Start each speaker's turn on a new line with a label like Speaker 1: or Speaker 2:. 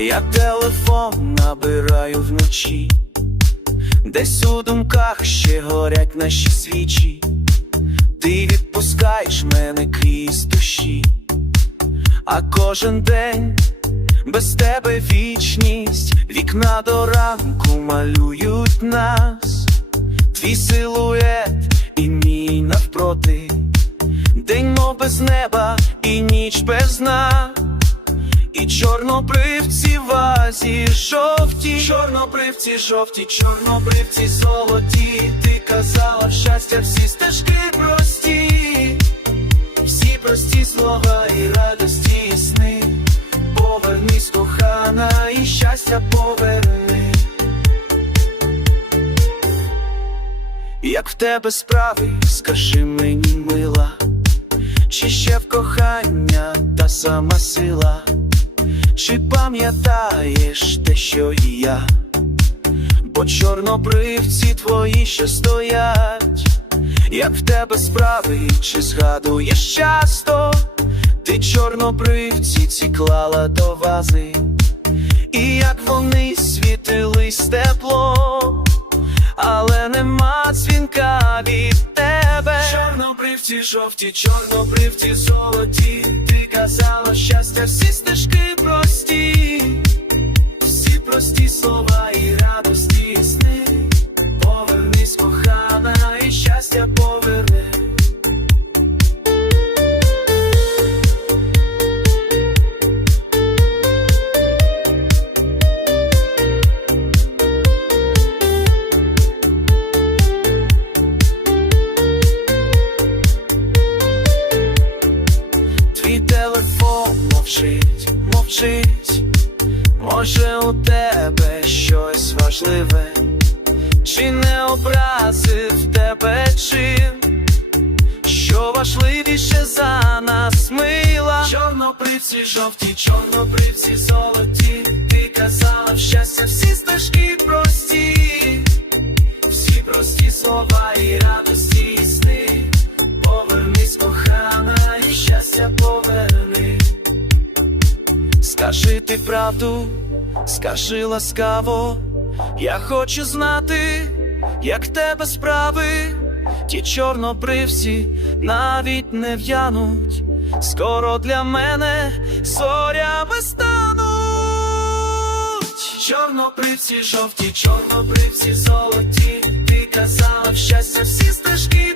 Speaker 1: Я телефон набираю вночі, десь у думках ще горять наші свічі, ти відпускаєш мене крізь душі, а кожен день без тебе вічність, вікна до ранку малюють нас, твій силует і мій навпроти, день мов без неба і ніч без нас. І чорнобривці вазі жовті, чорнобривці жовті, чорнобривці золоті. Ти казала щастя, всі стежки прості, всі прості слова і радості і сни. Повернись, кохана, і щастя поверни. Як в тебе справи, скажи мені, мила, чи ще в кохання та сама сила? Чи пам'ятаєш те, що і я? Бо чорнобривці твої ще стоять, як в тебе справи, чи згадуєш часто, ти чорнобривці ці клала до вази, і як вони світились тепло, але нема дзвінка від тебе. Чорнобривці жовті, чорнобривці золоті. Ти щастя, всі стежки прості, мовчить, мовчить, може у тебе щось важливе, чи не образив тебе чим, що важливіше за нас мила. Чорнобривці жовті, чорнобривці золоті. Ти казала в щастя, всі стежки прості, всі прості слова і радості Скажи ти правду, скажи ласкаво, я хочу знати, як тебе справи, ті чорнобривці навіть не в'януть, скоро для мене зорями стануть. Чорнобривці жовті, чорнобривці золоті, ти казала в щастя, всі стежки